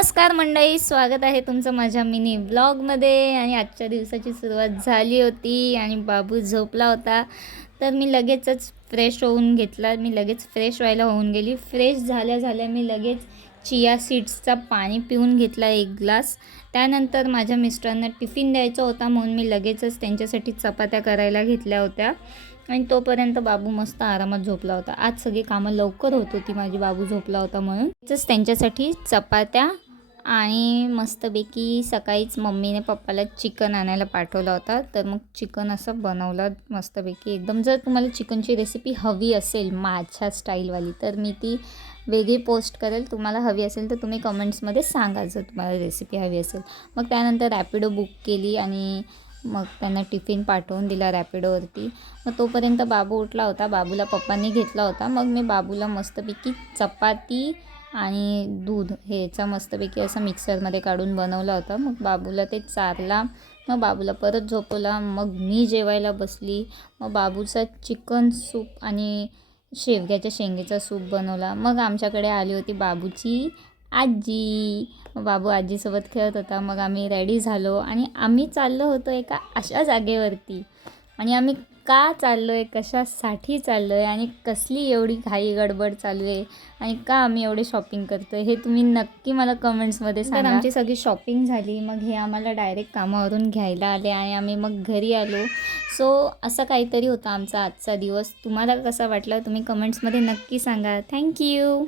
नमस्कार मंडळी, स्वागत आहे तुमचं माझ्या मिनी ब्लॉगमध्ये. आणि आजच्या दिवसाची सुरुवात झाली होती आणि बाबू झोपला होता, तर मी लगेचच फ्रेश होऊन घेतला. मी लगेच फ्रेश व्हायला होऊन गेली. फ्रेश झाल्या मी लगेच चिया सीड्सचा पाणी पिऊन घेतला 1 ग्लास. त्यानंतर माझ्या मिस्टरांना टिफिन द्यायचा होता म्हणून मी लगेचच त्यांच्यासाठी चपात्या करायला घेतल्या होत्या आणि तोपर्यंत बाबू मस्त आरामात झोपला होता. आज सगळी कामं लवकर होत होती माझी, बाबू झोपला होता म्हणून. त्यांच्यासाठी चपात्या आणि मस्तपैकी सकाळीच मम्मीने पप्पाला चिकन आणायला पाठवला होता, तर मग चिकन असं बनवलं मस्तपैकी एकदम. जर तुम्हाला चिकनची रेसिपी हवी असेल माझ्या स्टाईलवाली तर मी ती वेगळी पोस्ट करेल. तुम्हाला हवी असेल तर तुम्ही कमेंट्समध्ये सांगा जर तुम्हाला रेसिपी हवी असेल. मग त्यानंतर रॅपिडो बुक केली आणि मग त्यांना टिफिन पाठवून दिला रॅपिडोवरती. मग तोपर्यंत बाबू उठला होता, बाबूला पप्पांनी घेतला होता. मग मी बाबूला मस्तपैकी चपाती आणि दूध ह्याचा मस्तपैकी असं मिक्सरमध्ये काढून बनवला होता. मग बाबूला ते चारला, मग बाबूला परत झोपवला. मग मी जेवायला बसली. मग बाबूचा चिकन सूप आणि शेवग्याच्या शेंगेचा सूप बनवला. मग आमच्याकडे आली होती बाबूची आजी. बाबू आजीसोबत खेळत होता. मग आम्ही रेडी झालो आणि आम्ही चाललो होतो एका अशा जागेवरती. आणि आम्ही का चाललो आहे, कशासाठी चाललो आहे आणि कसली एवढी घाई गडबड चालू आहे आणि का आम्ही एवढे शॉपिंग करतो हे तुम्ही नक्की मला कमेंट्समध्ये सांगा. तर आमची सगळी शॉपिंग झाली. मग हे आम्हाला डायरेक्ट कामावरून घ्यायला आले आणि आम्ही मग घरी आलो. सो असं काहीतरी होतं आमचा आजचा दिवस. तुम्हाला कसा वाटला तुम्ही कमेंट्समध्ये नक्की सांगा. थँक्यू.